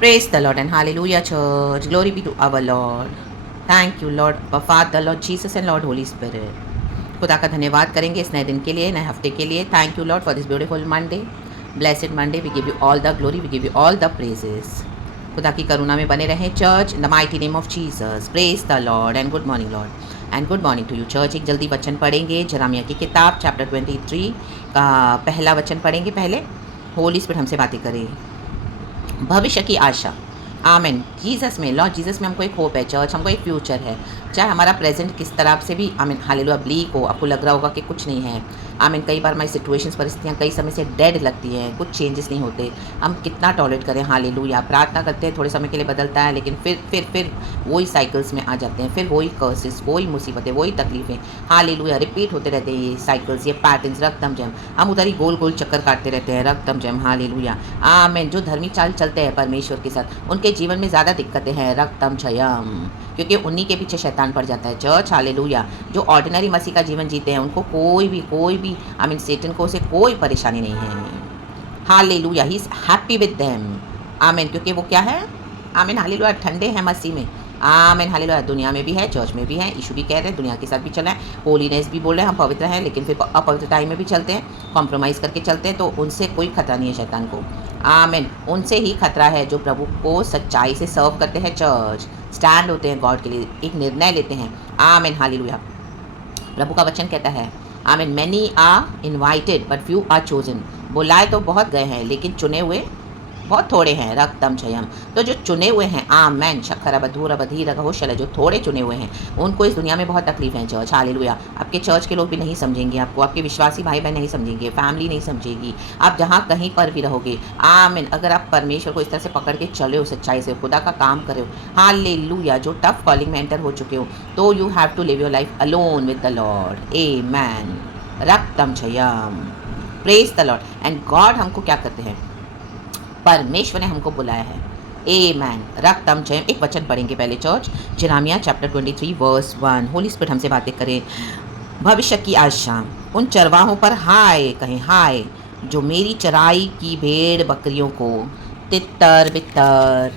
Praise the Lord and hallelujah, church. Glory be to our Lord. Thank you, Lord, our Father, Lord Jesus and Lord Holy Spirit. खुदा का धन्यवाद करेंगे इस नए दिन के लिए, नए हफ्ते के लिए. Thank you lord for this beautiful Monday, blessed Monday. We give you all the glory, we give you all the praises. खुदा की करुणा में बने रहें church, in the mighty name of Jesus. Praise the lord and good morning lord and good morning to you church. एक जल्दी वचन पढ़ेंगे. जरामिया की किताब चैप्टर 23 का पहला वचन पढ़ेंगे. पहले होली स्पिरिट हमसे बातें करें. भविष्य की आशा. आमेन. जीसस में, लॉर्ड जीसस में हमको एक होप है चर्च, हमको एक फ्यूचर है. चाहे हमारा प्रेजेंट किस तरह से भी आमीन हालेलुया ब्लीक हो, आपको लग रहा होगा कि कुछ नहीं है. आमीन. कई बार हमारी सिचुएशंस, परिस्थितियाँ कई समय से डेड लगती हैं, कुछ चेंजेस नहीं होते. हम कितना टॉलरेट करें. हालेलुया. प्रार्थना करते हैं, थोड़े समय के लिए बदलता है, लेकिन फिर वही साइकिल्स में आ जाते हैं. फिर वही कर्सेस, वही मुसीबतें, वही तकलीफें. हालेलुया. रिपीट होते रहते हैं ये साइकिल्स, ये पैटर्न्स. रक्तम जैम हम उधर ही गोल गोल चक्कर काटते रहते हैं. रक्तम जैम. हालेलुया. आमीन. जो धर्मी चाल चलते हैं परमेश्वर के साथ, उनके जीवन में ज़्यादा दिक्कतें हैं. रक्तम जयम. क्योंकि उन्हीं के पीछे शैतान पड़ जाता है चर्च. हालेलुया. जो ऑर्डिनरी मसीह का जीवन जीते हैं, उनको कोई भी आमीन सेटन को उसे कोई परेशानी नहीं है. Hallelujah. He is happy with them. आमीन. क्योंकि वो क्या है. आमीन हालेलुया. ठंडे हैं मसीह में. आमीन हालेलुया. दुनिया में भी है, चर्च में भी है. यीशु भी कह रहे हैं दुनिया के साथ भी चलें. होलीनेस भी बोल रहे हैं हम पवित्र हैं, लेकिन फिर अपवित्रताई में भी चलते हैं, कॉम्प्रोमाइज़ करके चलते हैं. तो उनसे कोई खतरा नहीं है शैतान को. आमीन. उनसे ही खतरा है जो प्रभु को सच्चाई से सर्व करते हैं चर्च, स्टैंड होते हैं गॉड के लिए, एक निर्णय लेते हैं. आमीन हालेलुया. प्रभु का वचन कहता है आमीन. Many are invited but few are chosen. बुलाए तो बहुत गए हैं, लेकिन चुने हुए बहुत थोड़े हैं. रक्तम जयम. तो जो चुने हुए हैं, आमेन. शक्कर बधूर बधीर होशल, जो थोड़े चुने हुए हैं, उनको इस दुनिया में बहुत तकलीफ है चर्च. हालेलुया. आपके चर्च के लोग भी नहीं समझेंगे आपको, आपके विश्वासी भाई बहन नहीं समझेंगे, फैमिली नहीं समझेगी, आप जहाँ कहीं पर भी रहोगे. आमीन. अगर आप परमेश्वर को इस तरह से पकड़ के चले हो, सच्चाई से खुदा का काम करे हो, हालेलुया, जो टफ कॉलिंग में एंटर हो चुके हो, तो you have to live your life alone with the lord. Amen. रक्तम जयम. Praise the lord. And god हमको क्या करते हैं, परमेश्वर ने हमको बुलाया है. आमेन. रक्तम जयम. एक वचन पढ़ेंगे पहले church. Jeremiah chapter 23 verse 1. Holy spirit हमसे बातें करें. भविष्य की आशा. उन चरवाहों पर हाय कहें, हाय जो मेरी चराई की भेड़ बकरियों को तितर बितर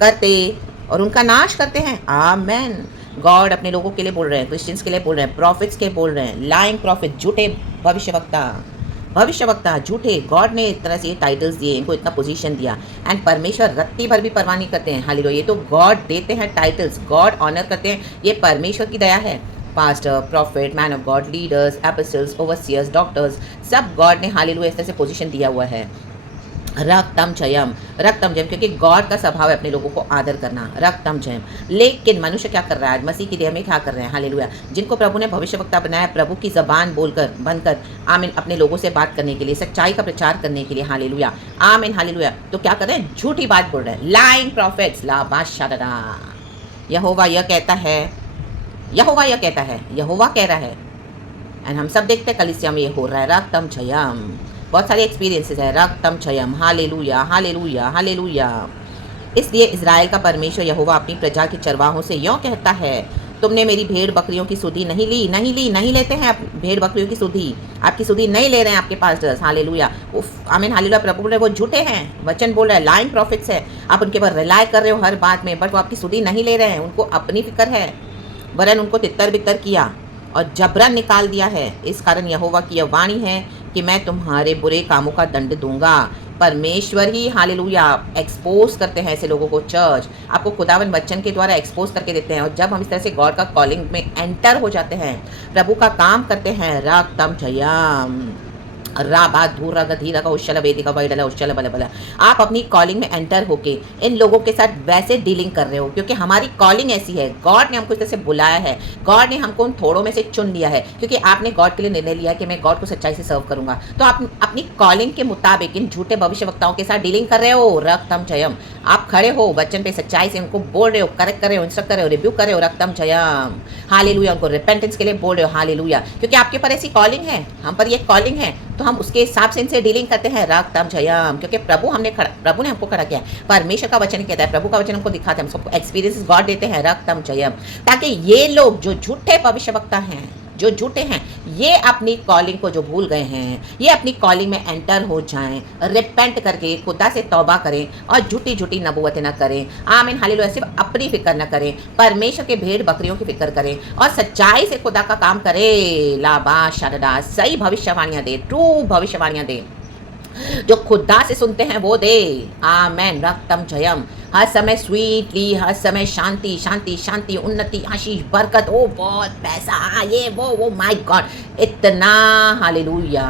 करते और उनका नाश करते हैं. आमेन. गॉड अपने लोगों के लिए बोल रहे हैं, क्रिश्चियंस के लिए बोल रहे हैं, प्रॉफिट्स के बोल रहे हैं. लाइंग प्रॉफिट, झूठे भविष्यवक्ता झूठे. गॉड ने इस तरह से ये टाइटल्स दिए, इनको इतना पोजीशन दिया. एंड परमेश्वर रत्ती भर भी परवाह नहीं करते हैं. हालेलुया. ये तो गॉड देते हैं टाइटल्स, गॉड ऑनर करते हैं. ये परमेश्वर की दया है. Pastor, prophet, man of god, leaders, epistles, overseers, doctors, सब गॉड ने हालेलुया इस तरह से पोजीशन दिया हुआ है. रक्तम जयम. रक्तम जयम. क्योंकि गॉड का स्वभाव है अपने लोगों को आदर करना. रक्तम जयम. लेकिन मनुष्य क्या कर रहा है आज मसीह की देह में, क्या कर रहे हैं. हालेलुया. जिनको प्रभु ने भविष्यवक्ता बनाया, प्रभु की ज़बान बोलकर बनकर आमीन अपने लोगों से बात करने के लिए, सच्चाई का प्रचार करने के लिए. हालेलुया. आमीन हालेलुया. तो क्या कर रहे हैं, झूठी बात बोल रहे हैं. Lying profits. ला बादशाह. यहोवा यह कहता है, यहोवा यह कहता है, यहोवा कह रहा है. एंड हम सब देखते हैं कलीसिया में ये हो रहा है. रक्तम जयम. बहुत सारे एक्सपीरियंसेस है. रक्तम जयम. Hallelujah hallelujah hallelujah. इसलिए इज़राइल का परमेश्वर यहोवा अपनी प्रजा के चरवाहों से यूँ कहता है, तुमने मेरी भेड़ बकरियों की सुधि नहीं ली. नहीं लेते हैं आप भेड़ बकरियों की सुधि. आपकी सुधि नहीं ले रहे हैं आपके पास्टर्स. हालेलुया. आमीन हालेलुया. प्रभु बोल रहे वो झूठे हैं, वचन बोल रहे हैं, लाइन प्रॉफिट्स है. आप उनके पर रिलाय कर रहे हो हर बात में, बट वो आपकी सुधि नहीं ले रहे हैं. उनको अपनी फिक्र है, वरन उनको तितर बितर किया और जबरन निकाल दिया है. इस कारण यहोवा की यह वाणी है कि मैं तुम्हारे बुरे कामों का दंड दूंगा. परमेश्वर ही हालेलुया एक्सपोज करते हैं ऐसे लोगों को. चर्च आपको खुदावन वचन के द्वारा एक्सपोज करके देते हैं. और जब हम इस तरह से गॉड का कॉलिंग में एंटर हो जाते हैं, प्रभु का काम करते हैं, रक्तम जयम. राबा धूरा गधीरा का उच्छल वेदिका वैडला उच्छल बल बल. आप अपनी कॉलिंग में एंटर होके इन लोगों के साथ वैसे डीलिंग कर रहे हो, क्योंकि हमारी कॉलिंग ऐसी है. गॉड ने हमको इस तरह से बुलाया है, गॉड ने हमको उन थोड़ों में से चुन लिया है, क्योंकि आपने गॉड के लिए निर्णय लिया है कि मैं गॉड को सच्चाई से सर्व करूंगा. तो आप अपनी कॉलिंग के मुताबिक इन झूठे भविष्यवक्ताओं के साथ डीलिंग कर रहे हो. रक्तम जयम. आप खड़े हो वचन पे सच्चाई से उनको बोल रहे हो, करेक्ट कर रहे हो, इंस्ट्रक्ट कर रहे हो, रिव्यू कर रहे हो. रक्तम जयम. हालेलुया. उनको रिपेंटेंस के लिए बोल रहे हो. हालेलुया. क्योंकि आपके पर ऐसी कॉलिंग है, हम पर ये कॉलिंग है, तो हम उसके हिसाब से इनसे डीलिंग करते हैं. रक्तम जयम. क्योंकि प्रभु ने हमको खड़ा किया. परमेश्वर का वचन कहता है, प्रभु का वचन हमको दिखाता है, हम सबको एक्सपीरियंसेस गॉड देते हैं. रक्तम जयम. ताकि ये लोग जो झूठे भविष्यवक्ता हैं, जो झूठे हैं, ये अपनी कॉलिंग को जो भूल गए हैं, ये अपनी कॉलिंग में एंटर हो जाएं, रिपेंट करके खुदा से तौबा करें और झूठी झूठी नबूवतें न करें। आमीन हालेलुया। सिर्फ अपनी फिक्र न करें, परमेश्वर के भेड़ बकरियों की फिक्र करें और सच्चाई से खुदा का काम करें। लाबा शारदा, सही भविष्यवाणियां दे, ट्रू भविष्यवाणियां दे, जो खुदा से सुनते हैं वो दे। आमेन। रक्तम जयम। हर समय स्वीटली, हर समय शांति शांति शांति, उन्नति, आशीष, बरकत, ओ बहुत पैसा, ये वो माय गॉड, इतना हालेलुया।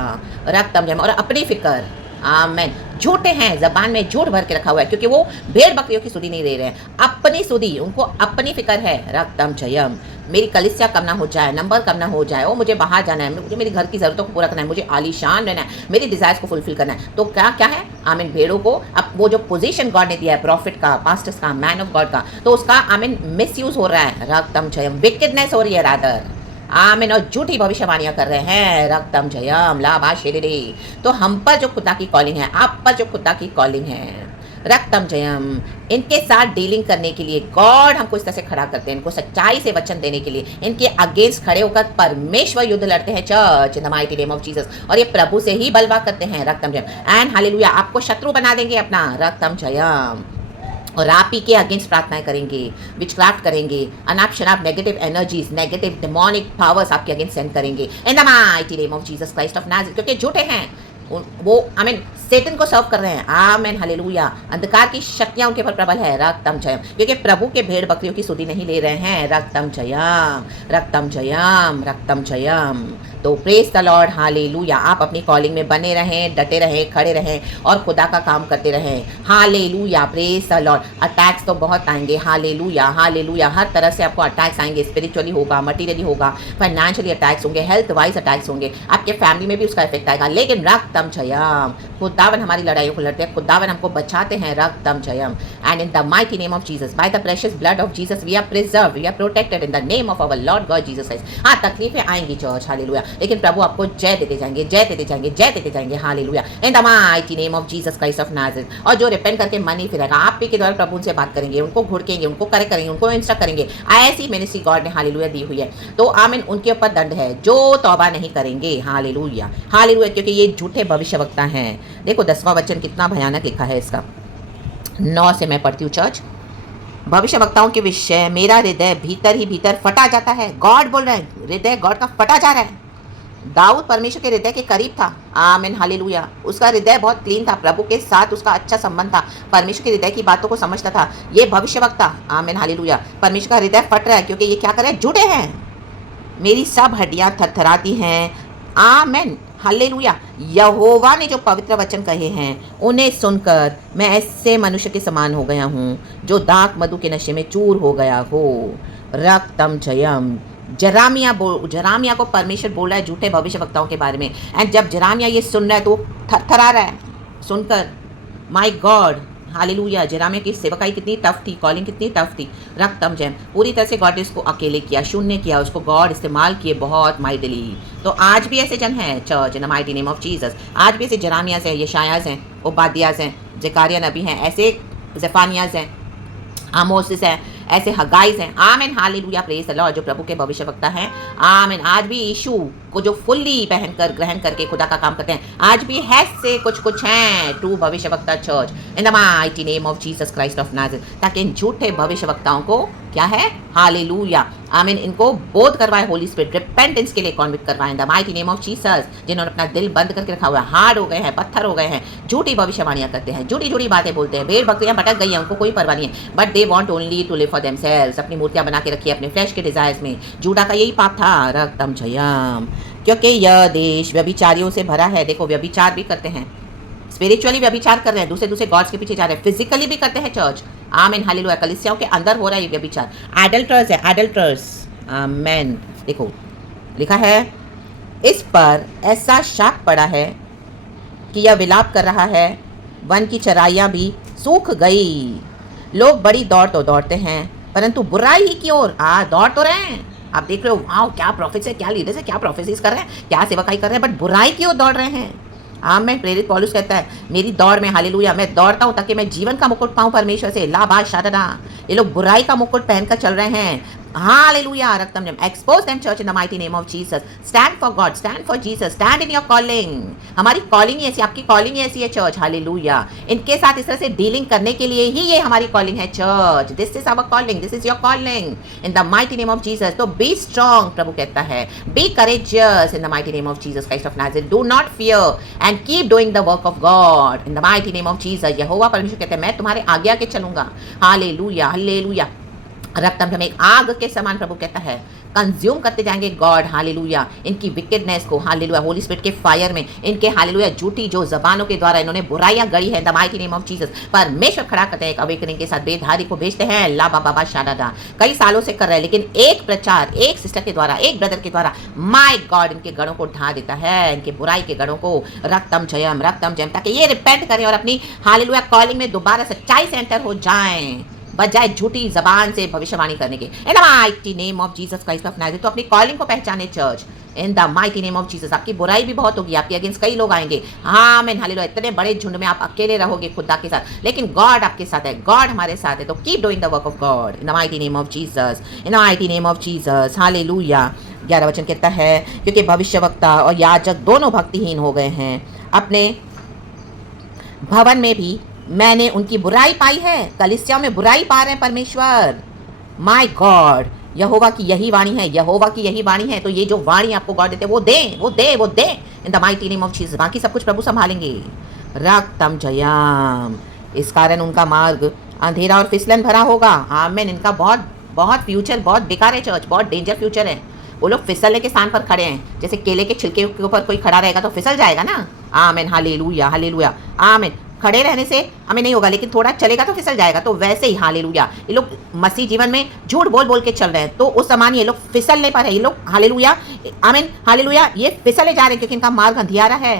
रक्तम जयम। और अपनी फिक्र, आमेन। झूठे हैं, जबान में झूठ भर के रखा हुआ है, क्योंकि वो भेड़ बकरियों की सुधी नहीं ले रहे हैं, अपनी सुधी, उनको अपनी फिक्र है। रक्तम जयम। मेरी कलिसिया कम ना हो जाए, नंबर कम ना हो जाए, ओ मुझे बाहर जाना है, मुझे मेरी घर की ज़रूरतों को पूरा करना है, मुझे आलीशान रहना है, मेरी डिज़ायर्स को फुलफिल करना है। तो क्या क्या है? आमीन। भेड़ों को अब वो जो पोजीशन गॉड ने दिया है, प्रॉफिट का, पास्टर्स का, मैन ऑफ गॉड का, तो उसका आमीन मिसयूज हो रहा है। रक्तम जयम। विकेडनेस हो रही है रादर। आमीन। और झूठी भविष्यवाणियां कर रहे हैं। रक्तम जयम। लाभा शेरे। तो हम पर जो खुदा की कॉलिंग है, आप पर जो खुदा की कॉलिंग है, रक्तम जयम, इनके साथ डीलिंग करने के लिए गॉड हमको इस तरह से खड़ा करते हैं, इनको सच्चाई से वचन देने के लिए, इनके अगेंस्ट खड़े होकर परमेश्वर युद्ध लड़ते हैं church in the mighty name of Jesus. और ये प्रभु से ही बलवा करते हैं। रक्तम जयम। And hallelujah. आपको शत्रु बना देंगे अपना। रक्तम जयम। और आप ही के अगेंस्ट प्रार्थनाएं करेंगे, विचक्राफ्ट करेंगे, अनाप शनाप negative energies, negative demonic powers आपके अगेंस्ट सेंड करेंगे इन the mighty name of Jesus Christ of Nazareth. क्योंकि झूठे हैं, वो आमीन सेटन को सर्व कर रहे हैं। आमीन हालेलुया। अंधकार की शक्तियां उनके पर प्रबल है। रक्तम जयम। क्योंकि प्रभु के भेड़ बकरियों की सुधी नहीं ले रहे हैं। रक्तम जयम। रक्तम जयम। रक्तम जयम। तो प्रेज द लॉर्ड। हालेलुया। आप अपनी कॉलिंग में बने रहें, डटे रहें, खड़े रहें और खुदा का काम करते रहें। Hallelujah. Praise the Lord. Attacks तो बहुत आएंगे। हालेलुया। हालेलुया। हर तरह से आपको अटैक्स आएंगे। स्पिरिचुअली होगा, मटीरियली होगा, फाइनेंशियली अटैक्स होंगे, हेल्थ वाइज अटैक्स होंगे, आपके फैमिली में भी उसका इफेक्ट आएगा। लेकिन रक्तम जयम। खुदावन हमारी लड़ाइयों को लड़ते हैं, खुदावन हमको बचाते हैं। रक्तम जयम। And in the mighty name of Jesus, by the precious blood of Jesus, we are preserved, we are protected in the name of our lord god Jesus Christ. हाँ, तकलीफें आएंगी चर्च, हालेलुया, लेकिन प्रभु आपको जय देते जाएंगे, जय देते जाएंगे, जय देते जाएंगे। Hallelujah. In the mighty name of Jesus Christ of Nazareth. और जो रिपेंट करके मन ही फिरेगा, आप भी के द्वारा प्रभु से बात करेंगे, उनको घुड़केंगे, उनको करेक्ट करेंगे, उनको इंस्ट्रक्ट करेंगे, ऐसी मिनिस्ट्री गॉड ने हालेलुया दी हुई है। तो आमीन। उनके ऊपर दंड है जो तौबा नहीं करेंगे। हालेलुया। हालेलुया। क्योंकि ये झूठे भविष्यवक्ता हैं। देखो 10वां वचन कितना भयानक लिखा है इसका। 9 से मैं पढ़ती हूँ चर्च। भविष्यवक्ताओं के विषय मेरा हृदय भीतर ही भीतर फटा जाता है। गॉड बोल रहे हैं, हृदय गॉड का फटा जा रहा है। दाऊद परमेश्वर के हृदय के करीब था। आमीन हालेलुया। उसका हृदय बहुत क्लीन था, प्रभु के साथ उसका अच्छा संबंध था, परमेश्वर के हृदय की बातों को समझता था। ये भविष्यवक्ता, आमीन हालेलुया, परमेश्वर का हृदय फट रहा है क्योंकि ये क्या कर रहे हैं? जुड़े हैं। मेरी सब हड्डियां थरथराती हैं। आमीन हालेलुया। यहोवा ने जो पवित्र वचन कहे हैं उन्हें सुनकर मैं ऐसे मनुष्य के समान हो गया हूँ जो दाख मधु के नशे में चूर हो गया हो। रक्तम जयम। जरामिया को परमेश्वर बोल रहा है झूठे भविष्यवक्ताओं के बारे में। एंड जब जरामिया ये सुन रहा है तो थरथरा रहा है सुनकर। My God hallelujah. जरामिया की सेवकाई कितनी टफ थी, कॉलिंग कितनी टफ थी। रक्तम जयम। पूरी तरह से गॉड ने उसको अकेले किया, शून्य किया, उसको गॉड इस्तेमाल किए बहुत माइटली। तो आज भी ऐसे जन हैं church in the mighty name of Jesus. आज भी ऐसे जरामियाज हैं, यशायाज हैं, ओबादियाज हैं, ज़करिया नबी हैं, ऐसे ज़ेफानियाज हैं, आमोसिस हैं, ऐसे हगाइज हैं। आमीन हालेलुया। Praise the Lord. जो प्रभु के भविष्यवक्ता हैं, आमीन, आज भी यीशु को जो फुल्ली पहनकर ग्रहण करके खुदा का काम करते हैं, आज भी है से कुछ हैं ट्रू भविष्यवक्ता church in the mighty name of Jesus Christ of Nazareth. ताकि इन झूठे भविष्यवक्ताओं को क्या है? हालेलुया। आमीन। इनको बोध करवाए होली स्पिरिट, रिपेंटेंस के लिए कॉन्विक्ट करवाए इन the mighty name of Jesus. जिन्होंने अपना दिल बंद करके रखा हुआ है, हार्ड हो गए हैं, पत्थर हो गए हैं, झूठी भविष्यवाणियां करते हैं, झूठी झूठी बातें बोलते हैं। भेड़ बकरियां भटक गई हैं, उनको कोई परवाह नहीं है, but they want only to live for themselves. अपनी मूर्तियां बना के रखी है अपने फ्लैश के डिजायर्स में। जूडा का यही पाप था। रक्तम जयम। क्योंकि यह देश व्यभिचारियों से भरा है। देखो व्यभिचार भी करते हैं, स्पिरिचुअली व्यभिचार कर रहे हैं, दूसरे गॉड्स के पीछे जा रहे हैं, फिजिकली भी करते हैं चर्च। आमीन हालेलुया। कलीसियाओं के अंदर हो रहा है ये व्यभिचार। एडल्टर्स है, एडल्टर्स। आमीन। देखो लिखा है इस पर ऐसा शाप पड़ा है कि यह विलाप कर रहा है, वन की चराइयाँ भी सूख गई। लोग बड़ी दौड़ तो दौड़ते हैं परंतु बुराई ही की ओर दौड़ तो रहे हैं। आप देख रहे हो वाह क्या प्रॉफिट्स है, क्या लीडर्स है, क्या प्रोफेसीज कर रहे हैं, क्या सेवकाई कर रहे हैं, बट बुराई की ओर दौड़ रहे हैं। मैं प्रेरित पौलुस कहता है मेरी दौड़ में हालेलुया मैं दौड़ता हूँ ताकि मैं जीवन का मुकुट पाऊँ परमेश्वर से। लाभा शारदा। ये लोग बुराई का मुकुट पहनकर चल रहे हैं, हालेलुया रक्तम जम expose them church in the mighty name of Jesus stand for God stand for Jesus stand in your calling हमारी कॉलिंग ही ऐसी आपकी कॉलिंग ही ऐसी है चर्च हालेलुया इनके साथ इस तरह से डीलिंग करने के लिए ही ये हमारी कॉलिंग है church this is our calling this is your calling in the mighty name of Jesus तो बी स्ट्रांग प्रभु कहता है be courageous in the mighty name of Jesus Christ of Nazareth do not fear and keep doing the work of god in the mighty name of Jesus यहोवा परमेश्वर कहते हैं मैं तुम्हारे आगे आगे चलूंगा हालेलुया हालेलुया रक्तम जम एक आग के समान प्रभु कहता है कंज्यूम करते जाएंगे गॉड हालेलुया इनकी विकेडनेस को हालेलुया होली स्पिरिट के फायर में इनके हालेलुया झूठी जो जबानों के द्वारा इन्होंने बुराइयां गढ़ी है the mighty name of Jesus परमेश्वर खड़ा करते हैं एक अवेकनिंग के साथ बेधारी को भेजते हैं ला बाबा शादादा कई सालों से कर रहे हैं लेकिन एक प्रचार एक सिस्टर के द्वारा एक ब्रदर के द्वारा माय गॉड इनके गढ़ों को ढा देता है इनके बुराई के गढ़ों को रक्तम जयम ताकि ये रिपेंट करें और अपनी हालेलुया कॉलिंग में दोबारा सच्चाई से एंटर हो जाएं बजाय झूठी जबान से भविष्यवाणी करने के इन the mighty name of Jesus Christ of Nazareth तो अपनी कॉलिंग को पहचाने church in the mighty name of Jesus आपकी बुराई भी बहुत होगी आपके अगेंस्ट कई लोग आएंगे हाँ मैं हालेलुया इतने बड़े झुंड में आप अकेले रहोगे खुदा के साथ लेकिन गॉड आपके साथ है गॉड हमारे साथ है तो keep doing the work of god in the mighty name of Jesus in the mighty name of Jesus hallelujah 11 वचन कहता है क्योंकि भविष्यवक्ता और याजक दोनों भक्तिहीन हो गए हैं अपने भवन में भी मैंने उनकी बुराई पाई है कलीसिया में बुराई पा रहे हैं परमेश्वर माय गॉड यहोवा की यही वाणी है यहोवा की यही वाणी है तो ये जो वाणी आपको गॉड देते वो दे in the mighty name of Jesus बाकी सब कुछ प्रभु संभालेंगे रक्तम जयम इस कारण उनका मार्ग अंधेरा और फिसलन भरा होगा आमीन इनका बहुत बहुत फ्यूचर बहुत बेकार है चर्च बहुत डेंजर फ्यूचर है वो लोग फिसलने के स्थान पर खड़े हैं जैसे केले के छिलके के ऊपर कोई खड़ा रहेगा तो फिसल जाएगा ना आमीन हालेलुया हालेलुया आमीन खड़े रहने से हमें नहीं होगा लेकिन थोड़ा चलेगा तो फिसल जाएगा तो वैसे ही हालेलुया ये लोग मसीह जीवन में झूठ बोल बोल के चल रहे हैं तो उस समान ये लोग फिसल नहीं पा रहे ये लोग हालेलुया आमीन हालेलुया ये फिसले जा रहे हैं क्योंकि इनका मार्ग अंधियारा है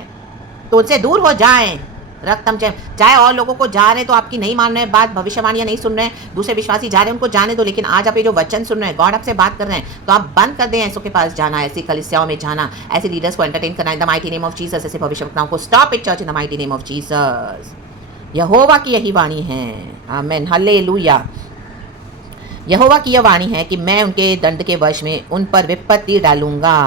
तो उनसे दूर हो जाएं रक्तम चाहे और लोगों को जा रहे हैं तो आपकी नहीं मान रहे हैं बात भविष्यवाणियां नहीं सुन रहे हैं दूसरे विश्वासी जा रहे हैं उनको जाने दो लेकिन आज आप ये जो वचन सुन रहे हैं गॉड आपसे बात कर रहे हैं तो आप बंद कर दें ऐसों के पास जाना ऐसी कलीसियाओं में जाना ऐसे लीडर्स को एंटरटेन करना in the mighty name of Jesus ऐसे भविष्यवक्ताओं को stop it church in the mighty name of Jesus यहोवा की यही वाणी है आमीन हालेलुया यहोवा की यह वाणी है कि मैं उनके दंड के वश में उन पर विपत्ति डालूंगा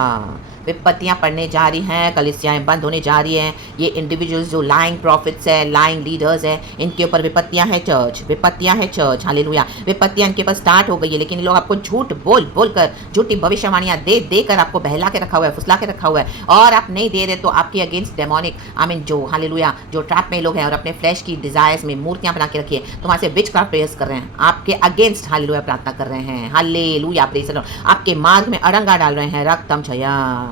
विपत्तियां पड़ने जा रही हैं कलीसियाएं बंद होने जा रही हैं ये इंडिविजुअल्स जो लाइंग प्रॉफिट्स है लाइंग लीडर्स है इनके ऊपर विपत्तियां हैं चर्च हालेलुया विपत्तियां इनके ऊपर स्टार्ट हो गई है लेकिन लोग आपको झूठ बोल बोल कर झूठी भविष्यवाणियां दे कर आपको बहला के रखा हुआ है फुसला के रखा हुआ है और आप नहीं दे रहे तो आपके अगेंस्ट डेमोनिक आमीन जो हालेलुया जो ट्रैप में लोग हैं और अपने फ्लैश की डिजायर्स में मूर्तियां बना के रखी है तो वहाँ से विच क्राफ्ट प्रेयर्स कर रहे हैं आपके अगेंस्ट हालेलुया प्रार्थना कर रहे हैं हालेलुया प्रेज द लॉर्ड आपके मार्ग में अड़ंगा डाल रहे हैं रक्तम जयम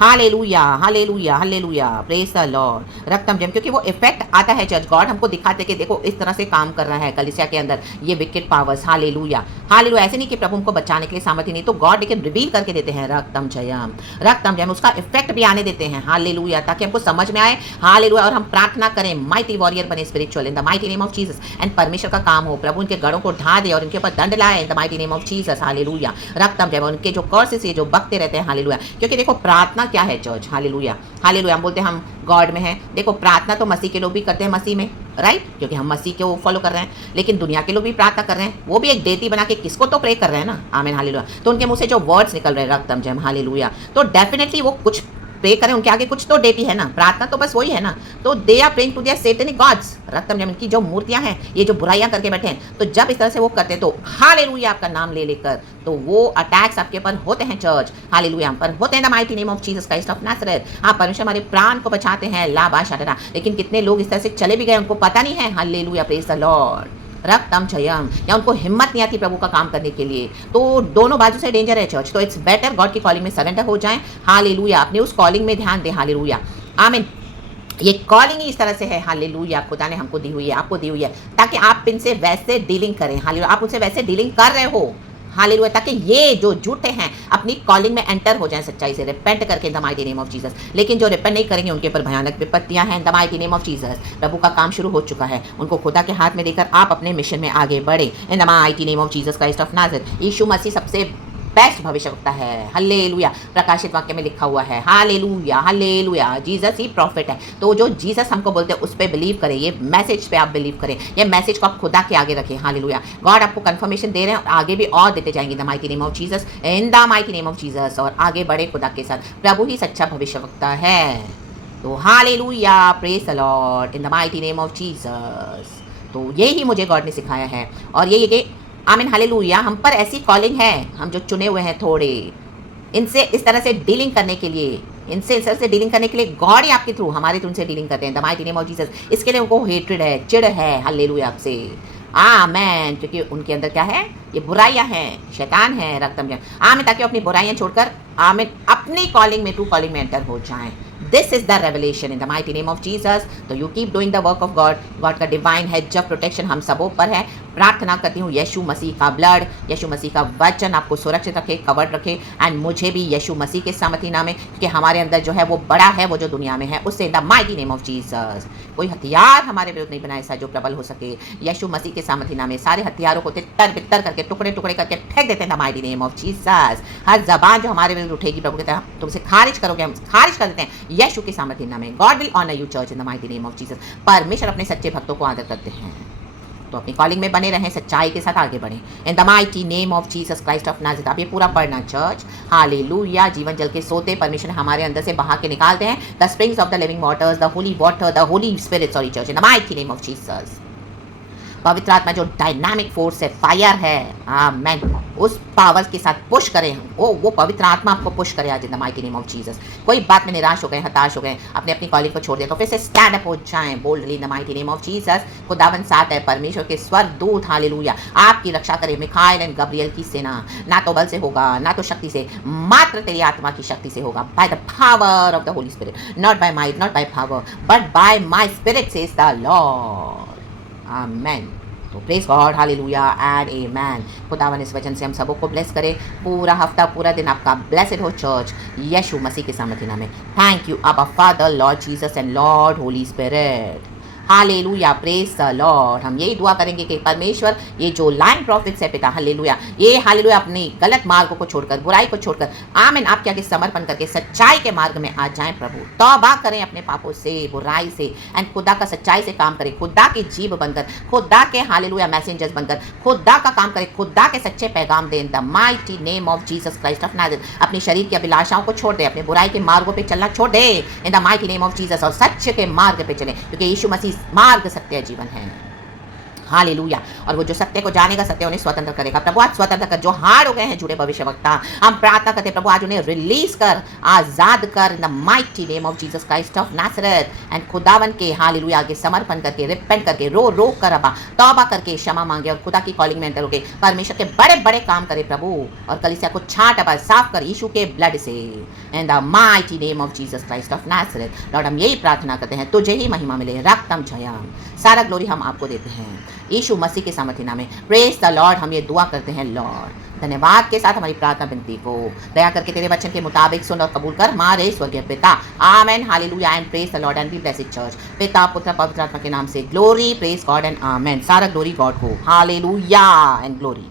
hallelujah hallelujah hallelujah praise the lord रक्तम जम क्योंकि वो इफेक्ट आता है चर्च गॉड हमको दिखाते कि देखो इस तरह से काम कर रहा है कलीसिया के अंदर ये विकेट पावर्स हालेलुया हालेलुया ऐसे नहीं कि प्रभु हमको बचाने के लिए सामर्थ्य नहीं तो गॉड लेकिन रिवील करके देते हैं रक्तम जम उसका इफेक्ट भी आने देते हैं हालेलुया ताकि हमको समझ में आए हालेलुया और हम प्रार्थना करें माइटी वॉरियर बने spiritual in the mighty name of Jesus and परमेश्वर का काम हो प्रभु उनके गढ़ों को ढा दे और उनके ऊपर दंड लाए in the mighty name of Jesus hallelujah रक्तम जम उनके जो कर्सेस ये जो बकते रहते हैं हालेलुया क्योंकि देखो प्रार्थना क्या है चर्च हालेलुया हालेलुया हम बोलते हैं हम गॉड में हैं देखो प्रार्थना तो मसीह के लोग भी करते हैं मसीह में राइट क्योंकि हम मसीह को फॉलो कर रहे हैं लेकिन दुनिया के लोग भी प्रार्थना कर रहे हैं वो भी एक देती बना के किसको तो प्रे कर रहे हैं ना आमीन हालेलुया तो उनके मुंह से जो वर्ड्स निकल रहे हैं रक्तम जम हालेलुया तो डेफिनेटली वो कुछ प्रे करें उनके आगे कुछ तो डेटी है ना प्रार्थना तो बस वही है ना तो they are praying to their satanic gods रक्तम जम की जो मूर्तियां हैं ये जो बुराइयां करके बैठे हैं तो जब इस तरह से वो करते हैं तो हालेलुया आपका नाम ले लेकर तो वो अटैक्स आपके ऊपर होते हैं चर्च हालेलुया हम पर होते हैं the mighty name of Jesus Christ of Nazareth हाँ परमेश्वर हमारे प्राण को बचाते हैं ला बाशाटा लेकिन कितने लोग इस तरह से चले भी गए उनको पता नहीं है hallelujah praise the lord रक्तम Jayam या उनको हिम्मत नहीं आती प्रभु का काम करने के लिए तो दोनों बाजू से डेंजर है चर्च तो इट्स बेटर गॉड की कॉलिंग में सरेंडर हो जाएं हालेलुया अपने उस कॉलिंग में ध्यान दें हालेलुया आमीन ये कॉलिंग ही इस तरह से है हालेलुया खुदा ने हमको दी हुई है आपको दी हुई है ताकि आप इनसे वैसे डीलिंग करें हालेलुया आप उनसे वैसे डीलिंग कर रहे हो हालेलुया ताकि ये जो झूठे हैं अपनी कॉलिंग में एंटर हो जाएं सच्चाई से रिपेंट करके the mighty name of Jesus लेकिन जो रिपेंट नहीं करेंगे उनके ऊपर भयानक विपत्तियां हैं the mighty name of Jesus प्रभु का काम शुरू हो चुका है उनको खुदा के हाथ में देकर आप अपने मिशन में आगे बढ़े in the mighty name of Jesus Christ of Nazareth यीशु मसीह सबसे बेस्ट भविष्यवक्ता है। हालेलुया। प्रकाशित वाक्य में लिखा हुआ है, हालेलुया हालेलुया, जीसस ही प्रॉफिट है। तो जो जीसस हमको बोलते हैं उस पर बिलीव करें, ये मैसेज पे आप बिलीव करें, ये मैसेज को आप खुदा के आगे रखें। हालेलुया। गॉड आपको कंफर्मेशन दे रहे हैं और आगे भी और देते जाएंगे, the mighty name of Jesus, in the mighty name of Jesus. और आगे बढ़े खुदा के साथ, प्रभु ही सच्चा भविष्यवक्ता है। तो hallelujah, praise the Lord, in the mighty name of Jesus. तो ये ही मुझे गॉड ने सिखाया है। और ये कि आमीन हालेलुया, हम पर ऐसी कॉलिंग है, हम जो चुने हुए हैं थोड़े, इनसे इस तरह से डीलिंग करने के लिए, इनसे इस तरह से डीलिंग करने के लिए गॉड ही आपके थ्रू, हमारे थ्रू उनसे डीलिंग करते हैं, the mighty name of Jesus. इसके लिए उनको हेट्रेड है, चिढ़ है, हालेलुया आपसे, आमेन। क्योंकि उनके अंदर क्या है, ये बुराइयां हैं, शैतान है, रक्तम जन, आमीन। ताकि अपनी बुराइयां छोड़कर आमीन अपनी कॉलिंग में, ट्रू कॉलिंग में एंटर हो जाएं। This is the revelation in the mighty name of Jesus. तो you keep doing the work of god. God का डिवाइन हेज ऑफ प्रोटेक्शन हम सबों पर है। प्रार्थना करती हूँ यीशु मसीह का ब्लड, यीशु मसीह का वचन आपको सुरक्षित रखे, कवर्ड रखे, एंड मुझे भी यीशु मसीह के सामर्थी नाम में, क्योंकि हमारे अंदर जो है वो बड़ा है, वो जो दुनिया में है उससे, इन the mighty name of Jesus. कोई हथियार हमारे विरुद्ध नहीं बनाए ऐसा जो प्रबल हो सके। यीशु मसीह के सामर्थी नाम में सारे हथियारों को तितर बितर करके, टुकड़े टुकड़े करके फेंक देते हैं, the mighty name of Jesus. हर जबान जो हमारे विरुद्ध उठेगी, प्रभु कहते हैं तुमसे खारिज करोगे, हम खारिज कर देते हैं यीशु के सामर्थी नाम में। God will honour you church in the mighty name of Jesus. परमेश्वर अपने सच्चे भक्तों को आदर करते हैं। तो अपनी कॉलिंग में बने रहें, सच्चाई के साथ आगे बढ़ें, इन the mighty name of Jesus Christ of Nazareth. आप ये पूरा पढ़ना चर्च। हालेलुया। जीवन जल के सोते परमेश्वर हमारे अंदर से बहा के निकालते हैं, the springs of the living waters, the holy water, the holy spirit, sorry church, in the mighty name of Jesus. पवित्र आत्मा जो डायनामिक फोर्स है, फायर है, आमेन, उस पावर के साथ पुश करें हम, वो पवित्र आत्मा आपको पुश करे आज इन the mighty name of Jesus. कोई बात में निराश हो गए, हताश हो गए, अपने अपनी कॉलिंग को छोड़ दिया, तो फिर से स्टैंड अप हो जाएं boldly in the mighty name of Jesus. खुदावन साथ है, परमेश्वर के स्वर्गदूत हालेलुया आपकी रक्षा करे, मिखाइल एंड गब्रियल की सेना। ना तो बल से होगा, ना तो शक्ति से, मात्र तेरी आत्मा की शक्ति से होगा, by the power of the holy spirit, not by might, not by power, but by my spirit says the lord. Amen. तो praise god, hallelujah and amen. खुदावन इस वचन से हम सबों को ब्लेस करे। पूरा हफ्ता, पूरा दिन आपका ब्लेसड हो चर्च, यीशु मसीह के सामर्थी नाम में। Thank you our father lord Jesus and lord holy spirit. Hallelujah, praise the lord. हम यही दुआ करेंगे कि परमेश्वर ये जो लाइन प्रॉफिट्स है पिता, हालेलुया, ये हालेलुया अपनी गलत मार्ग को छोड़कर, बुराई को छोड़कर, आमीन, आपके आगे समर्पण करके सच्चाई के मार्ग में आ जाएं। प्रभु तौबा करें अपने पापों से, बुराई से, एंड खुदा का सच्चाई से काम करें, खुदा की जीभ बनकर, खुदा के हालेलुया मैसेंजर्स बनकर, खुदा का काम करें, खुदा के सच्चे पैगाम दें, the mighty name of Jesus Christ of Nazareth. अपनी शरीर की अभिलाषाओं को छोड़ दे, अपने बुराई के मार्गों पे चलना छोड़ दे in the mighty name of Jesus, और सच्चे के मार्ग पे चले, क्योंकि यीशु मसीह मार्ग, सत्य, जीवन है। हालेलुया। और वो जो सत्य को जानेगा, सत्य उन्हें स्वतंत्र करेगा। प्रभु आज स्वतंत्र कर, जो हार हो गए हैं झूठे भविष्यवक्ता, हम प्रार्थना करते हैं प्रभु आज उन्हें रिलीज कर, आजाद कर इन the mighty name of Jesus Christ of Nazareth. And खुदावन के हालेलुया आगे समर्पण करके, रिपेंट करके, रो कर अबा तौबा करके क्षमा मांगे, और खुदा की कॉलिंग में एंटर होके परमेश्वर के बड़े बड़े काम करे प्रभु, और कलीसिया को छांट अबा साफ कर यीशु के ब्लड से, इन the mighty name of Jesus Christ of Nazareth. Lord हम यही प्रार्थना करते हैं, तुझे ही महिमा मिले, रक्तम जयम, सारा ग्लोरी हम आपको देते हैं यीशु मसीह के सामर्थी नाम में। Praise the lord. हम ये दुआ करते हैं लॉर्ड, धन्यवाद के साथ हमारी प्रार्थना विनती को दया करके तेरे वचन के मुताबिक सुन और कबूल कर, हमारे स्वर्गीय पिता। Amen, hallelujah and praise the lord and be blessed church. पिता, पुत्र, पवित्र आत्मा के नाम से glory, praise god and amen. सारा ग्लोरी गॉड को, हालेलुया एंड ग्लोरी।